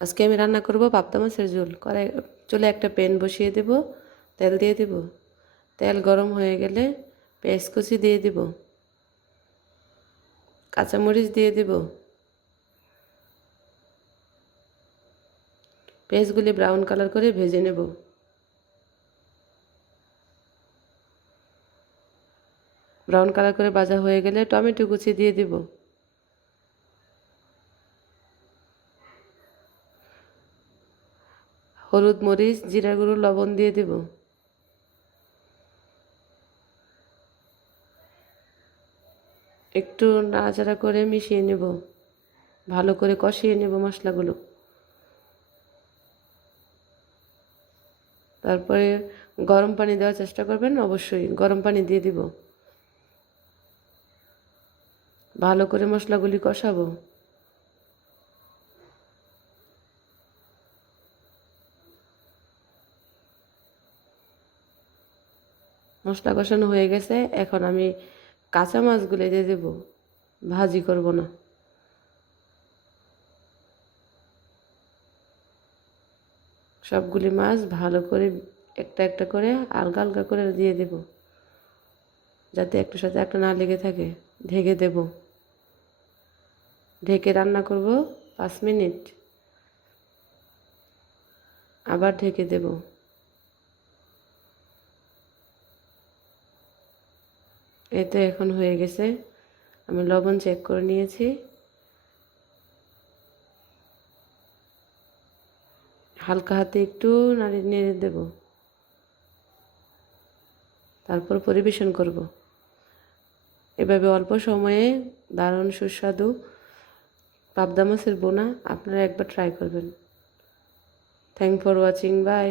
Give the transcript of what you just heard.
আজকে আমি রান্না করব পাবদা মাছের ঝোল। চুলে একটা প্যান বসিয়ে দেব, তেল দিয়ে দেব। তেল গরম হয়ে গেলে পেঁয়াজ কুচি দিয়ে দেব, কাঁচামরিচ দিয়ে দেব। পেঁয়াজগুলি ব্রাউন কালার করে ভেজে নেব। ব্রাউন কালার করে ভাজা হয়ে গেলে টমেটো কুচি দিয়ে দেব। হলুদ, মরিচ, জিরা গুঁড়ো, লবণ দিয়ে দেব। একটু নাড়াচাড়া করে মিশিয়ে নেব, ভালো করে কষিয়ে নেব মশলাগুলো। তারপরে গরম পানি দেওয়ার চেষ্টা করবেন, অবশ্যই গরম পানি দিয়ে দিব। ভালো করে মশলাগুলি কষাবো। মশলা কষানো হয়ে গেছে, এখন আমি কাঁচা মাছগুলো দিয়ে দেব, ভাজি করব না। সবগুলি মাছ ভালো করে একটা একটা করে আলগা আলগা করে দিয়ে দেব, যাতে একটার সাথে একটা না লেগে থাকে। ঢেকে দেব, ঢেকে রান্না করব 5 মিনিট। আবার ঢেকে দেব। এই তো এখন হয়ে গেছে, আমি লবণ চেক করে নিয়েছি। হালকা হাতে একটু নেড়ে দেব, তারপর পরিবেশন করব। এভাবে অল্প সময়ে দারুণ সুস্বাদু পাবদা মাছের বোনা আপনারা একবার ট্রাই করবেন। Thank for watching, by.